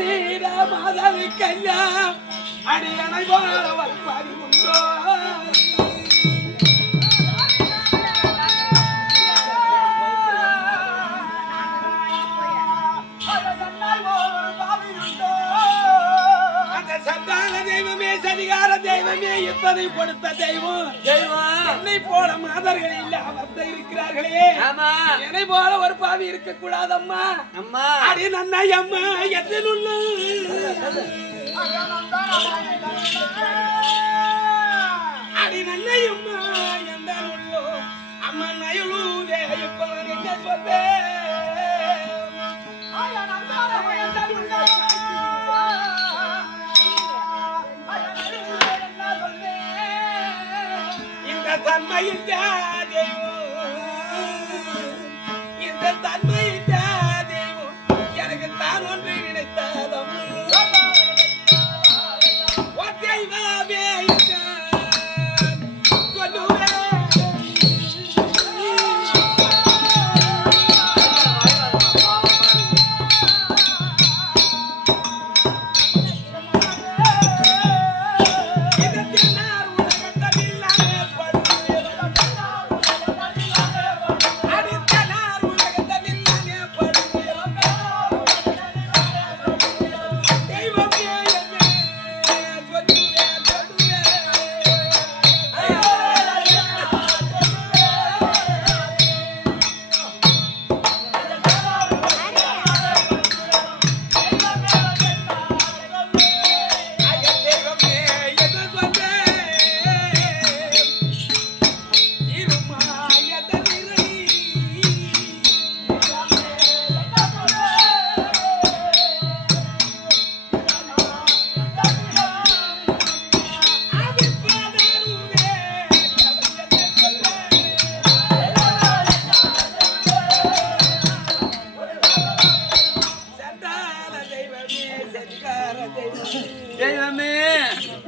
நீரா மாதவி கல்யா அடியனை போல பாடி உண்டோ தெய்வமே இப்பதை கொடுத்த தெய்வம் என்னை போல மாதர்கள் இல்ல அவர்த்த இருக்கிறார்களே என்னை போல ஒரு பாவி இருக்க கூடாதம்மா அம்மா அடி நன்னை அம்மா எத்தனுள்ள அடி நன்னை அம்மா எந்த அம்மா நயலூரே இப்ப என்ன சொல்வேன் தன்மையின் இந்த தன்மையின் தெய்வம் எனக்கு தான் ஒன்று நினைத்ததும் தெய்வமே சொல்லுவேன்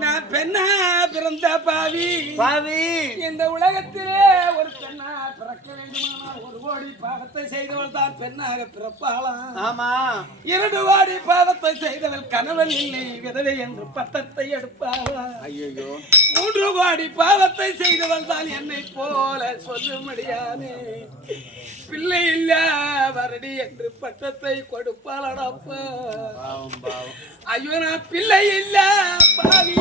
நான் பெண்ணா பிறந்த பாவி பாவி இந்த உலகத்திலே ஒரு பெண்ணா பிறக்க வேண்டுமானால் 1 கோடி பாவத்தை செய்தவள் தான் பெண்ணாக பிறப்பாளாம் ஆமா 2 கோடி பாவத்தை செய்தவள் கணவன் இல்லை விதவை என்று பட்டத்தை எடுப்பாளா ஐயோ 3 கோடி பாவத்தை செய்தவள் தான் என்னை போல சொல்ல முடியாது பிள்ளை இல்ல வரடி என்று பட்டத்தை கொடுப்பாளடப்ப ஐயோ நான் பிள்ளை இல்ல பாவி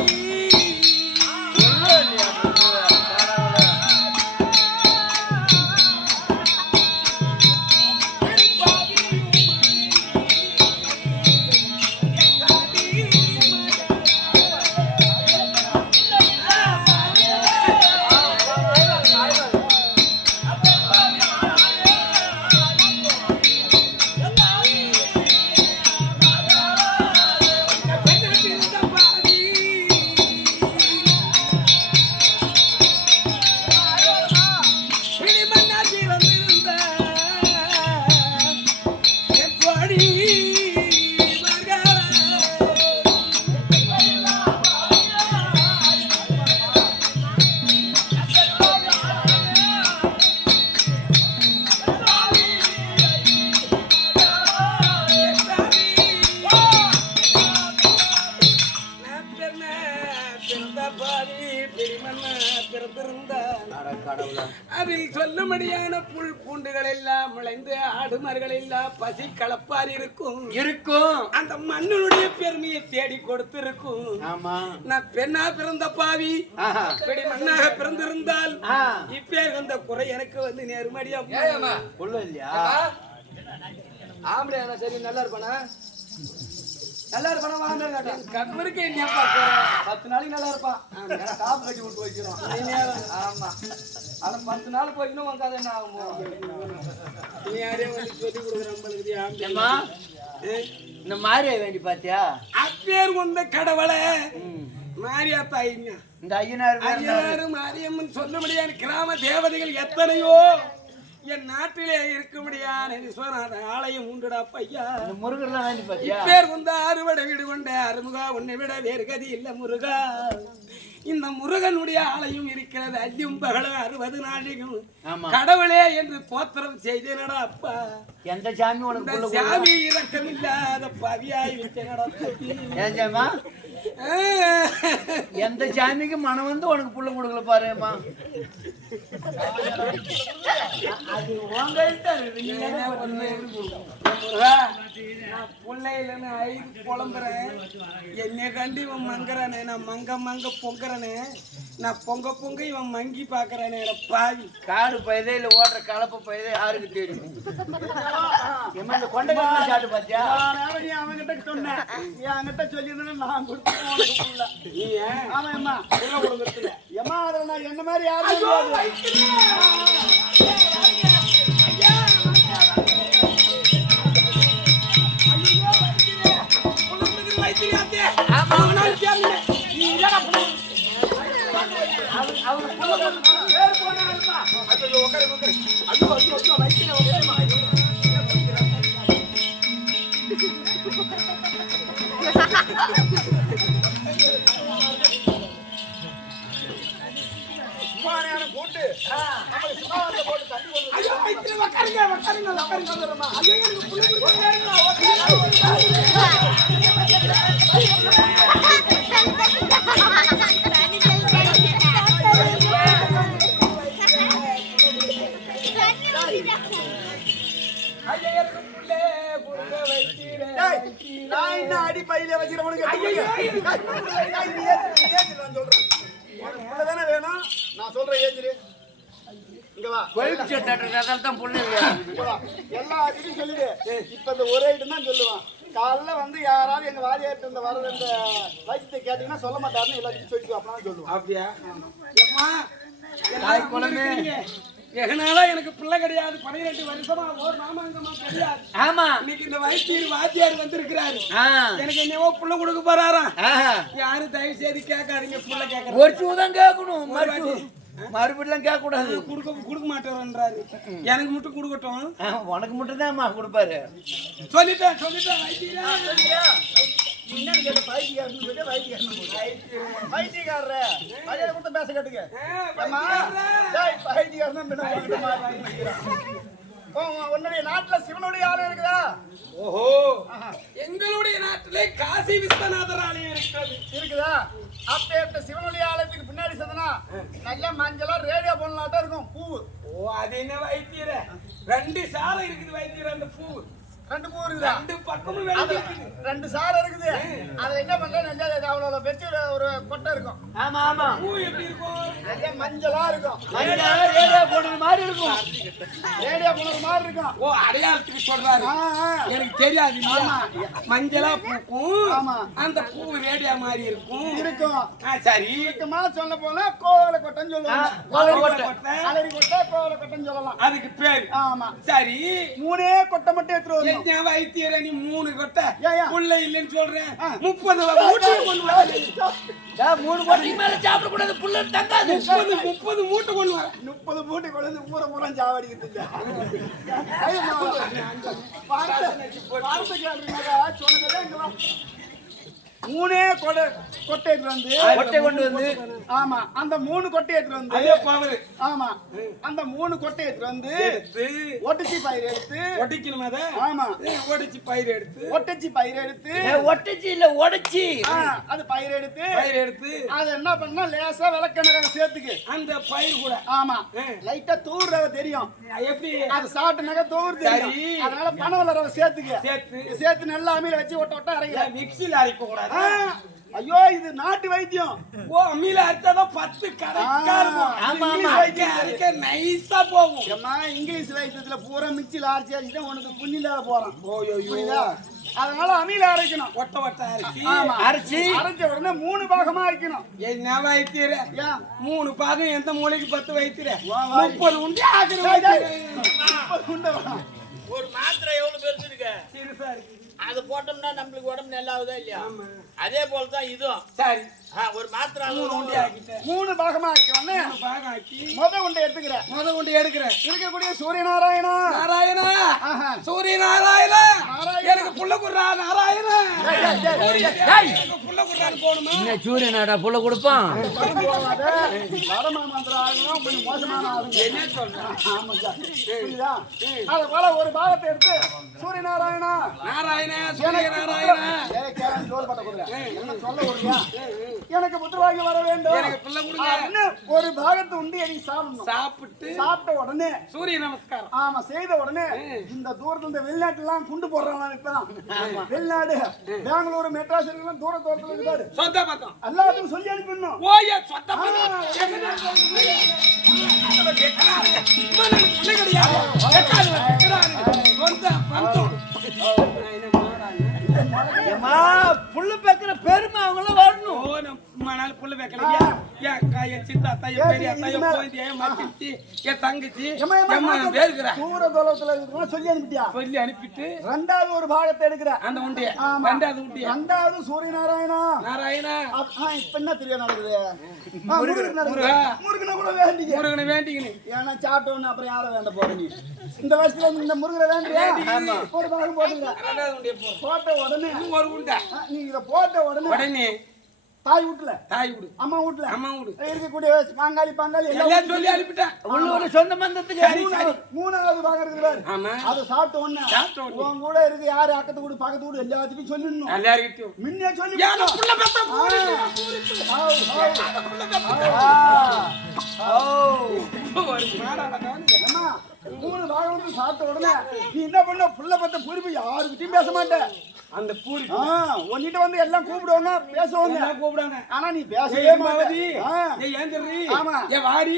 அதில் சொல்லும்படியான புல் பூண்டுகள் எல்லாம் முளைந்து ஆடுமர்கள் எல்லாம் பசி கலப்பார் இருக்கும் அந்த மண்ணுடைய பெருமையை தேடி கொடுத்திருக்கும் ஆமா நான் பெண்ணா பிறந்த பாவி இப்படி மண்ணாக பிறந்திருந்தால் இப்பேர் வந்த குறை எனக்கு வந்து நேர்மடியா இல்லையா ஆம்பளை சரி நல்லா இருப்பானா நல்லா இருப்பானா வாங்க கண்மருக்கு என்ன 10 நாளைக்கு நல்லா இருப்பான் காப்பு கட்டி விட்டு வைக்கிறோம் ஆமா ஆனா 10 நாள் போய்க்கணும் உனக்கு என்ன ஆகும் நீ யாரே வந்து சொல்லி கொடுக்குறா இந்த மாரியா வேண்டி பாத்தியா அப்பேர் வந்த கடவுளை மாரியா தாயிங்க இந்த ஐயனாரு மாரியம்மன் சொல்ல முடியாது கிராம தேவதைகள் எத்தனையோ என் நாட்டிலே இருக்க முடியாது விஸ்வநாத ஆலயம் உண்டுடா பையா முருகர்லாம் வேண்டி பாத்தியா பேர் வந்த அறுவடை வீடு கொண்ட அருமுகா உன்னை விட வேறு கதி இல்ல முருகா இந்த முருகனுடைய ஆலயம் இருக்கிறது. அல்லும் பகலும் 60 நாளைக்கும் கடவுளே என்று தோத்திரம் செய்தேனடா அப்பா. எந்த சாமி உனக்கு சாமி இறக்கம் இல்லாத பவியாய் விட்டேனடா. எந்த சாமிக்கு மனம் வந்து உனக்கு புள்ள கொடுக்கல பாருமா. அது பிள்ளையிலன்னு ஐந்து புலம்புறேன். என்னை கண்டு இவன் மங்குறானே, நான் மங்க பொங்குறனே, நான் பொங்க இவன் மங்கி பாக்குறானே பாவி. காடு பயிரே இல்ல ஓடுற கலப்ப பயிரே யாருக்கு தெரியும். இந்த கொண்டைக்கால சாட்டு பாத்தியா? அவன்கிட்ட சொன்னேன், என்கிட்ட சொல்லியிருந்தேன் நான் கொடுத்துருக்கேன். நீ ஆமா புள்ள கொடுக்கறதுல ஏமா அதில் நான் என்ன மாதிரி யாரும் அடி பையில வச்சிருக்கேன். சொல்றேன் வேணும், நான் சொல்றேன் ஏஜிரு. எல்லாத்தையும் சொல்லிடு. இப்ப இந்த ஒரே ஐட்டம் தான் சொல்லுவான். காலைல வந்து யாராவது எங்க வாரியாட்டு இந்த வர இந்த வைத்தியத்தை கேட்டீங்கன்னா சொல்ல மாட்டாருன்னு எல்லாத்தையும் சொல்லிட்டு அப்படின்னா சொல்லுவான். அப்படியா? எகனால எனக்கு பிள்ளை கிடையாது. 12 வருஷமா ஒரு மாமாங்கமா கிடையாது. ஆமா, இன்னைக்கு இந்த வைத்தியர் வாத்தியார் வந்திருக்கிறாரு. எனக்கு என்னவோ புள்ள கொடுக்க போறாரா? யாரும் தயவு செய்து கேட்காதீங்க. புள்ள கேட்கற ஒரு சூதான் கேட்கணும், மறுபடியும் கேட்க கூடாது. கொடுக்க மாட்டேன்றாரு. எனக்கு மட்டும் கொடுக்கட்டும். உனக்கு மட்டும் தான் கொடுப்பாரு. சொல்லிட்டேன் பேச கேட்டுக்க. உன்னுடைய நாட்டுல சிவனுடைய ஆலயம் இருக்குதா? ஓஹோ, எங்களுடைய நாட்டிலே காசி விஸ்வநாதர் ஆலயம் இருக்குதா? அப்ப சிவனுடைய ஆலயத்துக்கு பின்னாடி சொன்னா நல்ல மஞ்சளா ரேடியோ போனாட்டம் இருக்கும் பூ. ஓ, அது என்ன வைத்தியர? 2 சாலை இருக்குது வைத்தியர். அந்த பூ 2 பூ இருக்குதா? 2 பக்கமும் வெளியே இருக்குது. 2 சாலை இருக்குது. அத என்ன பண்றேன், நெஞ்சா அவ்வளவு பெருசு ஒரு கொட்டை இருக்கும். ஆமா ஆமா. பூ எப்படி இருக்கும்? நல்ல மஞ்சளா இருக்கும். ரேடியோ போடுற மாதிரி இருக்கும். ரேடியோ போடுற மாதிரி இருக்கும். ஓ, அடையாளத்துக்கு சொல்றாரு. எனக்கு தெரியாது. மஞ்சளா பூக்கும். ஆமா, அந்த பூ ரேடியோ மாதிரி இருக்கும். சரி, இருக்குமா? சொல்ல போனா கோவல கொட்டைன்னு சொல்லுவாங்க. அலரி கொட்டை, கோவல கொட்டைன்னு சொல்லலாம். அதுக்கு பேர். ஆமா, சரி. 3 கொட்டை மட்டும் எடுத்துட்டு வரணும். என்ன வைத்தியர நீ 3 கொட்டை புள்ள இல்லைன்னு சொல்றேன். 30 மூட்டை கொண்டு வர. 3 கொட்டைக்கு மேல சாப்பிட கூடாது. புள்ள தங்காது. 30 மூட்டை கொண்டு வர. 30 மூட்டை கொண்டு வந்து பூரா சாவடிக்கிட்டு மூணே கொட்டை கொண்டு வந்து ஆமா, அந்த 3 கொட்டை எடுத்து வந்து ஆமா, அந்த 3 கொட்டை எடுத்து வந்து ஒட்டிச்சி பயிர் எடுத்து ஒட்டிக்கணும். அத ஆமா, ஒட்டிச்சி பயிர் எடுத்து ஒட்டிச்சி இல்ல உடைச்சி அது பயிர் எடுத்து அது என்ன பண்ணா லேசா விளக்கெண்ணெய் சேர்த்துக்கு அந்த பயிர் கூட. ஆமா, லைட்டா தூர் ரவை தெரியும் எப்படி? அது சாப்பிட்டு நகை தூர் தெரியும். அதனால பனவெல்ல ரவை சேர்த்து நல்லா அம்மியில வச்சு ஒட்ட அரைக்க. மிக்ஸில அரைக்க கூடாது. ஐயோ, இது நாட்டு வைத்தியம். ஓ, அம்மியில அரைச்சாதான் 10 கரெக்டா இருக்கும். ஆமா ஆமா, அரைக்க நைஸா போகும். அம்மா, இங்கிலீஷ் வைத்தியத்துல பூரா மிக்ஸில அரைச்சாச்சுதான் உனக்கு புண்ணில போறான். புரியுதா? அதனால அம்மியில அரைக்கணும். ஒட்ட அரைச்சி அரைச்ச உடனே 3 பாகமா அரைக்கணும். என்ன வைத்தியர? 3 பாகம் எந்த மூளைக்கு 10 வைத்தியர? 30 உண்டை ஆக்குற வைத்தியர. 30 உண்டை ஒரு மாத்திரை எவ்வளவு பெருசு இருக்கு? சிறுசா இருக்கு. அது போட்டோம்னா நம்மளுக்கு உடம்பு நல்லா ஆகுதா இல்லையா? அதே போலதான் இதுவும். சரி, ஒரு மாத்திரை 3 பாகமா ஆக்கி முத உண்டை எடுத்துக்கிறேன். இருக்கக்கூடிய சூரியநாராயணா சூரியநாராயணா எனக்கு புள்ள குடுறா. நாராயணா புள்ள சாப்பிடுறான்னு போகணுமா? என்ன சூரியனாடா புள்ள கொடுப்பான்? போகாத வடமாமந்திர ஆளுங்க கொஞ்சம் மோசமான ஆளுங்க. என்ன சொல்றேன்? ஆமாங்க. புரியுதா? அது போல ஒரு பாகத்தை எடுத்து சூரியநாராயணா நாராயணா, சூரிய நாராயணா, கேரன் ஜோல் பட்ட குதிரை என்ன சொல்ல வருவியா? எனக்கு புத்திரவாகி வர வேண்டும். எனக்கு பிள்ளை கொடுங்க. அப்படின்னு ஒரு பாகத்தை உண்டு நீ சாப்பிடணும். சாப்பிட்ட உடனே சூரிய நமஸ்காரம். ஆமா, செய்த உடனே இந்த தூரத்துல இந்த வெளிநாட்டுல எல்லாம் குண்டு போடுறாங்க. இப்பதான் வெளிநாடு பெங்களூரு மெட்ராஸ் எல்லாம் தூரத்துல இருக்காரு. சொந்த பத்தம் எல்லாத்துக்கும் சொல்லி அனுப்பிடணும். ஓய சொந்த பத்தம் புள்ள பேக்கிற பெருமை அவங்களும் வரணும். புள்ள வைக்கலையா? என் அக்கா, சித்தா, பெரிய மச்சி, என் தங்கச்சி தூர தூரத்துல இருக்கிற சொல்லி அனுப்பிட்டியா? சொல்லி அனுப்பிட்டு ரெண்டாவது ஒரு பாகத்தை எடுக்கிற அந்த உண்டிய ரெண்டாவது சூரிய நாராயணா நாராயணா. இப்ப என்ன தெரிய நடக்குது? முருகனை கூட வேண்டிங்க. முருகனை வேண்டிக்கணும். ஏன்னா சாப்பிட்டோன்னு அப்புறம் யாரும் வேண்ட போற நீ இந்த வயசுல இந்த முருகனை வேண்டியா? ஒரு பாகம் போட்டுங்க. போட்ட உடனே ஒரு உண்டா நீ இத போட்ட உடனே தாய் வீட்டுல அம்மா வீட்டுல இருக்கக்கூடிய மாங்காளி பங்காளி எல்லாம் சொல்லி அனுப்பிட்டேன். உள்ளூர் சொந்த பந்தத்துக்கு மூணாவது பாகம் இருக்குது. அதை சாப்பிட்ட உடனே உன் கூட இருக்கு யாரு அக்கத்து கூட பக்கத்து கூட எல்லாத்துக்கும் சொல்லிடணும். எல்லாருக்கிட்டையும் முன்னே சொல்லி மூணு பாகம் சாப்பிட்ட உடனே நீ என்ன பண்ண? புள்ள பத்த பூரிப்பு யாருக்கிட்டையும் பேச மாட்டேன். அந்த பூரி உன்னிட்ட வந்து எல்லாம் கூப்பிடுவாங்க, பேசுவாங்க, கூப்பிடுவாங்க. ஆனா நீ பேசவே மாட்டே. ஆமா, ஏன் வாடி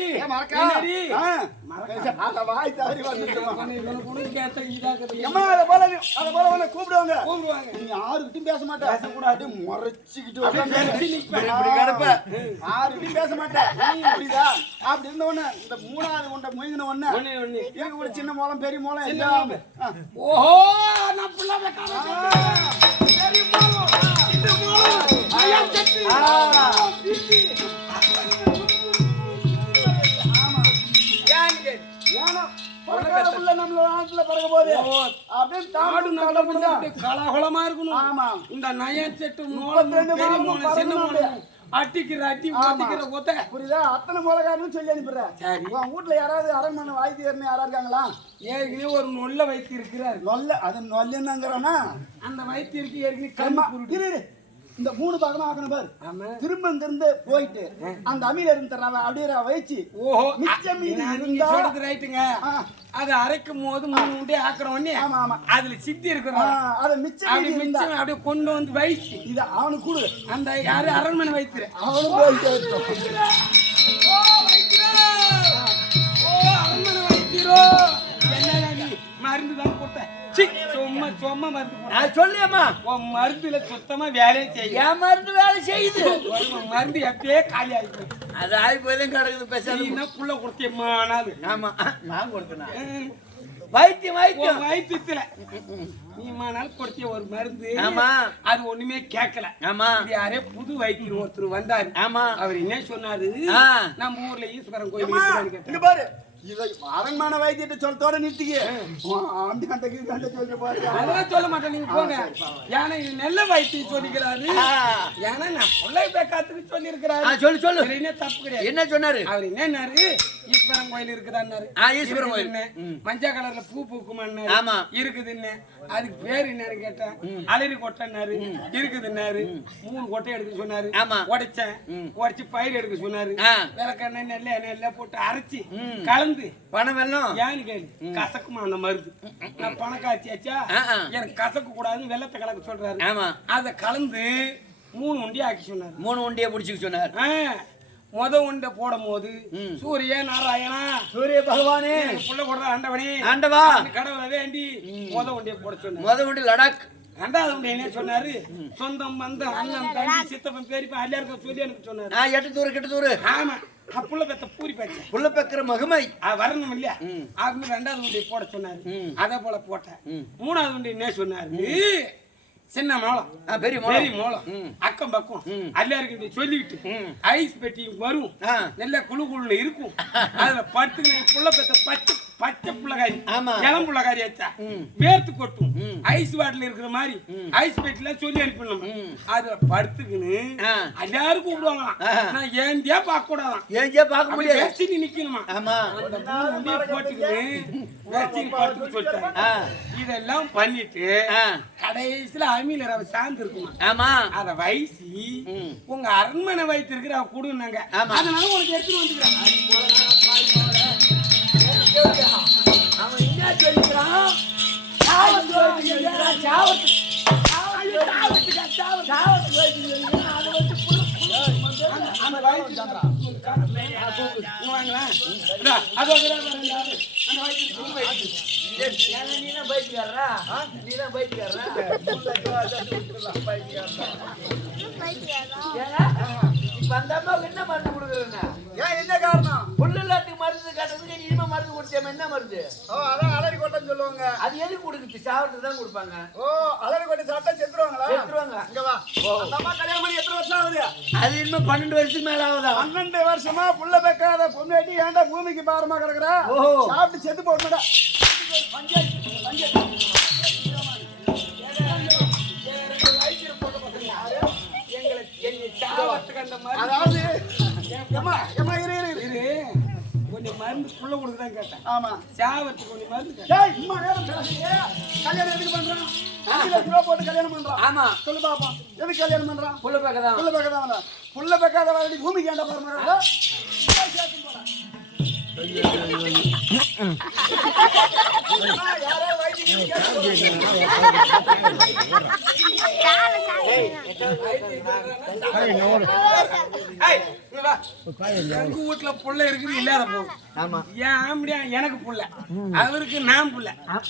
வாய் தவறி வந்துட்டுமா கூப்பிடுவாங்க. நீ யாருக்கிட்டையும் பேச மாட்டேன். பேசக்கூடாது, முறைச்சுக்கிட்டு யாருக்கிட்டையும் பேச மாட்டேன். புரியுதா? அப்படி இருந்த உடனே இந்த மூணாவது உண்டை முயங்கின உடனே எனக்கு ஒரு சின்ன மூலம் பெரிய மூலம் எல்லாம். ஓஹோ, நான் புள்ள வைக்காம கலகலமா இருக்கணும். ஆமா, இந்த நயன் செட்டு அட்டிக்கிற அட்டி ஒத்த புரியுதா? அத்தனை மூலக்காரன்னு சொல்லி அனுப்பிடுறேன். உன் வீட்டுல யாராவது அரண்மனை வாய்த்தியர்னு யாரா இருக்காங்களா? ஏற்கனவே ஒரு நொல்ல வைத்தியம் இருக்கிறார். நொல்ல அது நொல்லுன்னாங்கிறானா? அந்த வைத்தியருக்கு ஏற்கனவே இந்த மூணு பாகமா ஆக்கணும் பாரு. திரும்ப இங்க இருந்து போயிட்டு அந்த அமீல இருந்து அப்படியே வச்சு மிச்சம் ரைட்டுங்க. அது அரைக்கும் போது மூணு உண்டே ஆக்குற உடனே அதுல சித்தி இருக்கிறோம். அதை மிச்சம் அப்படியே கொண்டு வந்து வயிற்று இது அவனுக்கு கொடு. அந்த யாரு அரண்மனை வைத்திரு அவனு போயிட்டு அரண்மனை வைத்திரோ என்ன மருந்துதான் கொடுத்தேன். சும்மா மருந்து சொல்லியம்மா, மருந்துல சுத்தமா வேலையை செய்ய. என் மருந்து வேலை செய்யுது. மருந்து எப்பயே காலி ஆயிடுச்சு. அது ஆகி போயதான் கிடக்குது. பேசாம புள்ள கொடுத்தியம்மா. ஆமா, நான் கொடுத்தேன். வைத்தியத்துல நீ நாள் கொடுத்திய ஒரு மருந்து. ஆமா, அது ஒண்ணுமே கேட்கல. ஆமா, யாரே புது வைத்தியர் ஒருத்தர் வந்தாரு. ஆமா, அவர் என்ன சொன்னாரு? நம்ம ஊர்ல ஈஸ்வரன் கோயில் பாரு, அரண்மனை வைத்தியத்தை சொல்றதோட நிறுத்திக்க. அதெல்லாம் சொல்ல மாட்டேன், நீங்க போங்க. ஏன்னா இது நல்ல வைத்தியம் சொல்லிக்கிறாரு. ஏன்னா நான் பிள்ளை பேக்காத்துக்கு சொல்லி இருக்கிறாரு. சொல்லு என்ன தப்பு கிடையாது. என்ன சொன்னாரு அவர்? என்னன்னாரு? ஈஸ்வரன் கோயில் இருக்குதான்னாரு. ஈஸ்வரன் கோயில் மஞ்சள் கலர்ல பூ பூக்குமான்னாரு. ஆமா, இருக்குதுன்னு. அதுக்கு பேரு என்னன்னு கேட்டேன். அலரி கொட்டைன்னாரு. இருக்குதுன்னாரு. 3 கொட்டை எடுக்க சொன்னாரு. உடைச்சேன். உடைச்சு பயிர் எடுக்க சொன்னாரு. விளக்கெண்ணெய் நெல்ல போட்டு அரைச்சி கலந்து பணம் வெள்ளம் ஏன்னு கேளு. கசக்குமா அந்த மருந்து? நான் பணம் காய்ச்சியாச்சா, எனக்கு கசக்க கூடாதுன்னு வெள்ளத்தை கலக்க சொல்றாரு. ஆமா, அத கலந்து 3 உண்டியா ஆக்கி சொன்னாரு. 3 உண்டியா புடிச்சுக்க சொன்னார். முத உண்டை போடும் போது சூரிய நாராயணா, சூரிய பகவானே, புள்ள கொடுற ஆண்டவனே, ஆண்டவா, கடவுளை வேண்டி முத உண்டியை போட சொன்னார். முத உண்டி லடாக். ரெண்டாவது உண்டி என்ன சொன்னாரு? சொந்தம் வந்த அண்ணன் தம்பி சித்தப்பன் பெரியப்பா எல்லாருக்கும் சொல்லி எனக்கு சொன்னாரு. எட்டு தூரு. ஆமா, புள்ள பெத்த பூரி பேச்சு புள்ள பெக்கிற மகிமை வரணும் இல்லையா? அப்படின்னு 2வது உண்டியை போட சொன்னாரு. அதே போல போட்டேன். 3வது உண்டி என்ன சொன்னாரு? சின்ன மோளம் பெரிய மோளம் அக்கம் பக்கம் எல்லாருக்கும் சொல்லிக்கிட்டு ஐஸ் பெட்டி வரும் நல்ல குழு குழுன்னு இருக்கும் அதுல படுத்துக்கிட்டு புள்ள பெத்த பச்சை புள்ளகாரி இளம் புள்ளகாரி ஆச்சா வேர்த்து கொட்டும் ஐஸ் வாட்டில் இருக்கிற மாதிரி ஐஸ் பெட்டில சொல்லி அனுப்பணும் அதுல படுத்துக்கின்னு எல்லாரும் கூப்பிடுவாங்களாம் நான் ஏந்தியா பார்க்க கூடாதான் வெச்சினி நிக்கணுமா போட்டுக்கின்னு வெச்சினி படுத்துக்க சொல்லிட்டாங்க இதெல்லாம் பண்ணிட்டு கடைசியில அமில ரவை சார்ந்து இருக்குமா அத வயசு உங்க அரண்மனை வைத்திருக்கிற அவ கொடுனாங்க அதனால உனக்கு எடுத்துட்டு வந்துக்கிறான் அவன் என்ன சொல்லிக்கிறான் நீதான் பைத்தியாரா அந்த அம்மாவுக்கு என்ன மருந்து கொடுக்குறேன்னா என்ன காரணம் புல்லு எல்லாத்துக்கு மருந்து கட்டுறதுக்கு இனிமே மருந்து குடிச்சாம என்ன மருந்து அதான் அலறி கொட்டைன்னு சொல்லுவாங்க அது எதுக்கு கொடுக்குது சாப்பிட்டு தான் கொடுப்பாங்க அலறி கொட்டை சாப்பிட்டா செத்துருவாங்களா இங்க வா அந்த அம்மா கல்யாணம் பண்ணி எத்தனை வருஷம் ஆகுது அது இன்னும் 12 வருஷத்துக்கு மேல ஆகுதா 12 வருஷமா புள்ள பெக்காத பொண்ணாட்டி ஏன்டா பூமிக்கு பாரமா கிடக்குறா சாப்பிட்டு செத்து போடுடா அதாவது கொஞ்சம் மருந்து புள்ள கொடுக்குதான் கேட்டேன் ஆமா சாவத்துக்கு கொஞ்சம் மருந்து கல்யாணம் எதுக்கு பண்றான் 5 லட்சம் ரூபாய் போட்டு கல்யாணம் பண்றான் ஆமா சொல்லு பாப்போம் எதுக்கு கல்யாணம் பண்றான் புள்ள பக்கதான் புள்ள பெக்காத வாடி பூமிக்கு ஏன்டா பாரமா எங்க வீட்டுல புள்ள இருக்குது இல்லாத போகும் ஏன் ஆம்படியா எனக்கு புள்ள அவருக்கு நான் புள்ள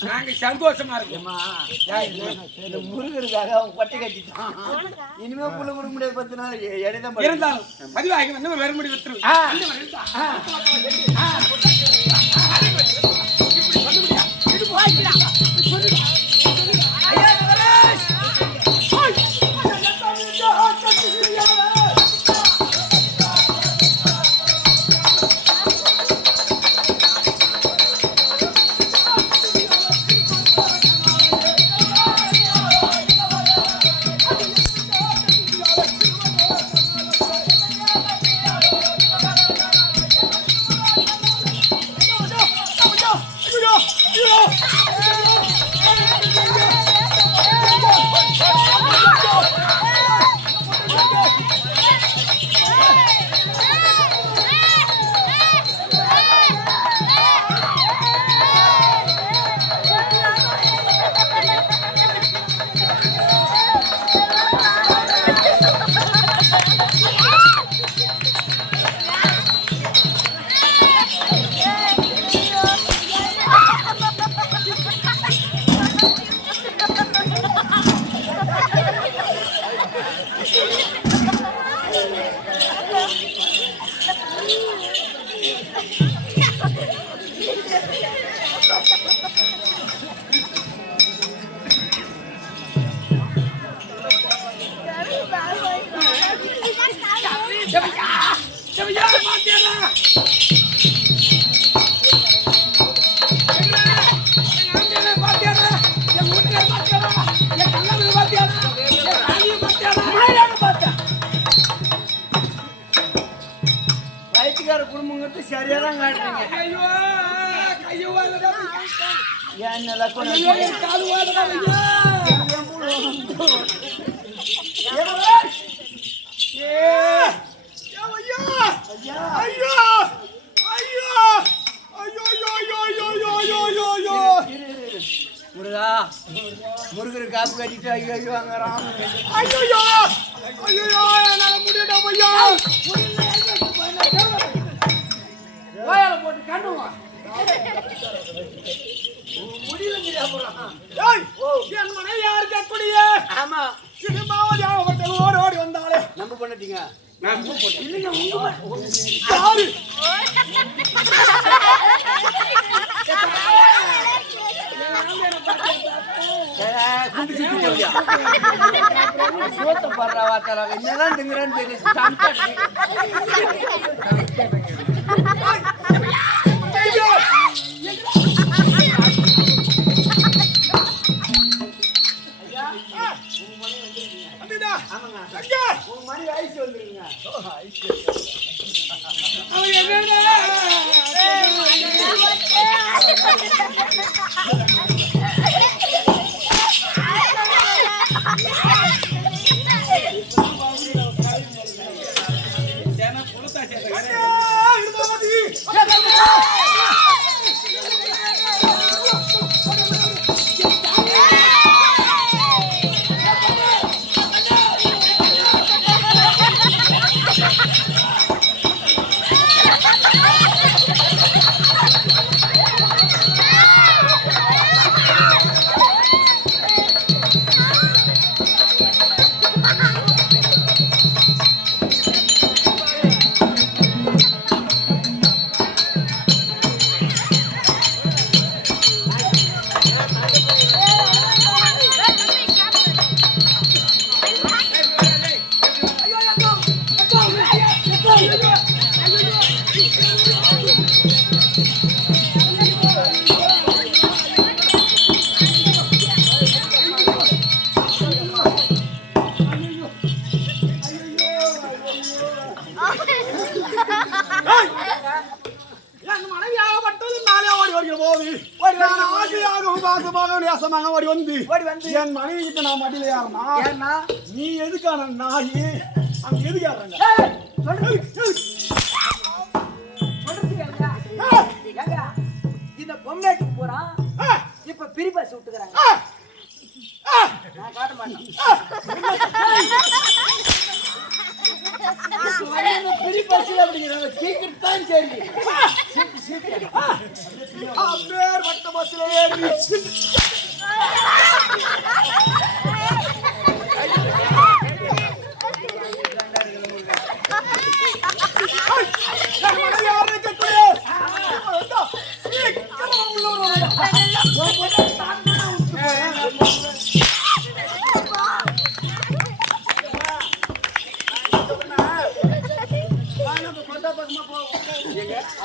நாங்க சந்தோஷமா இருக்கோம் முருகருக்காக அவன் பட்டை கட்டிட்டான் இனிமே புள்ள கொடுக்க முடியாது 10 நாள் இடைதான் இருந்தாலும் பதிவாகி வந்து வர முடி விட்டுரு குடும்பங்கிறது சரியா தான் காட்டுறீங்க முருகா முருகர் காப்பு கட்டிட்டு ஐயோ ஐயோ வாங்குறான் ஐயோ ஐயோ என்னால முடியல ஐயா வாயால போட்டு கண்ணுவா ஆமா ஓடி ஓடி வந்தாலே நம்ப பண்ணிட்டீங்க குண்டு சுத்தி தெரியா சோத்த படுறா வாத்தறாங்க என்னதான் திங்கறான்னு தெரியல சாப்பிட்டு மணி ஐஸ் வந்துருங்க என் மனைவி கிட்ட நான் மடியில ஏறனா நீ எதுக்கான நாயி அங்க எதுக்கு ஏறாங்க இந்த பொம்மைக்கு போறான் இப்ப பிரிபாசி விட்டுக்கிறாங்க நான் காட்ட மாட்டேன் பிரிபாசி அப்படிங்கிறாங்க சீக்கிரம் தான் சரி பேர் வட்ட பஸ்ல ஏறி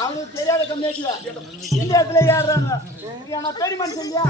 அவனுக்கு தெரியாத கம்மியாச்சுதான் இந்த இடத்துல ஏறாங்க பெரிய மனுஷன் இல்லையா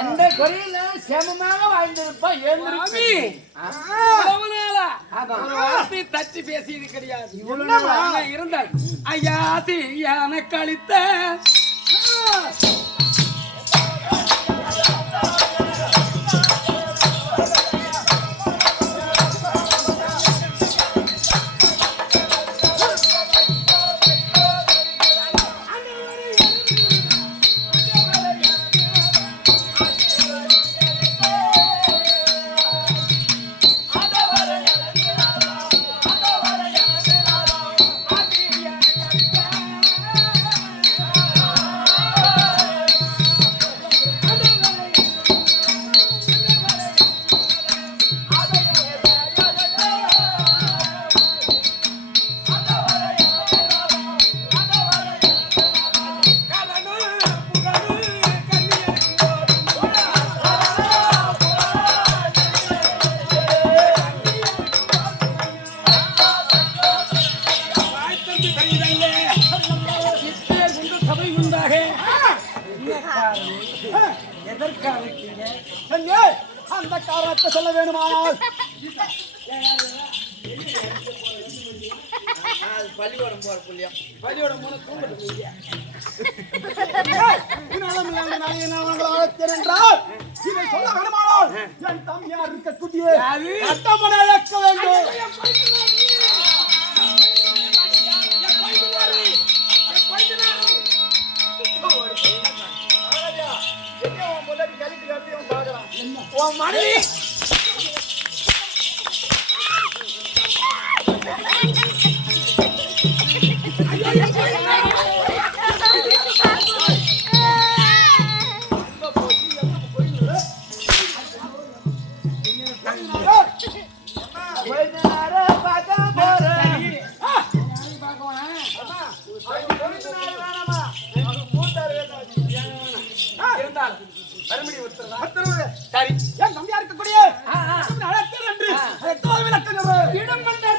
எந்த குறையில சேமமாக வாழ்ந்திருப்பா எழுந்திருப்பி தச்சு பேசியது கிடையாது இருந்தால் ஐயா எனக்கு அளித்த அந்த காரணத்தை சொல்ல வேணுமானால் பள்ளிக்கூடம் போற புள்ளியா பள்ளியோடம் போன தூங்கட்டு இதை சொல்ல வேணுமானால் என் தம்பியார் இருக்கக்கூடிய அட்டமனை இழக்க வேண்டும். உன் மனைவி சரி, என் தம்பியா இருக்கக்கூடிய என்று இடம் வந்தார்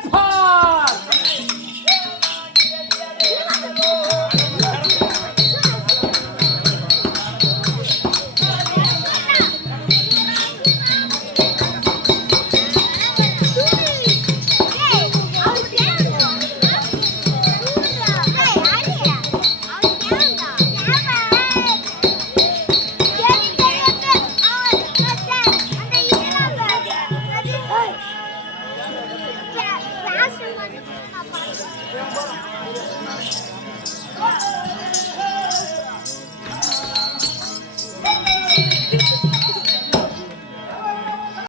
Class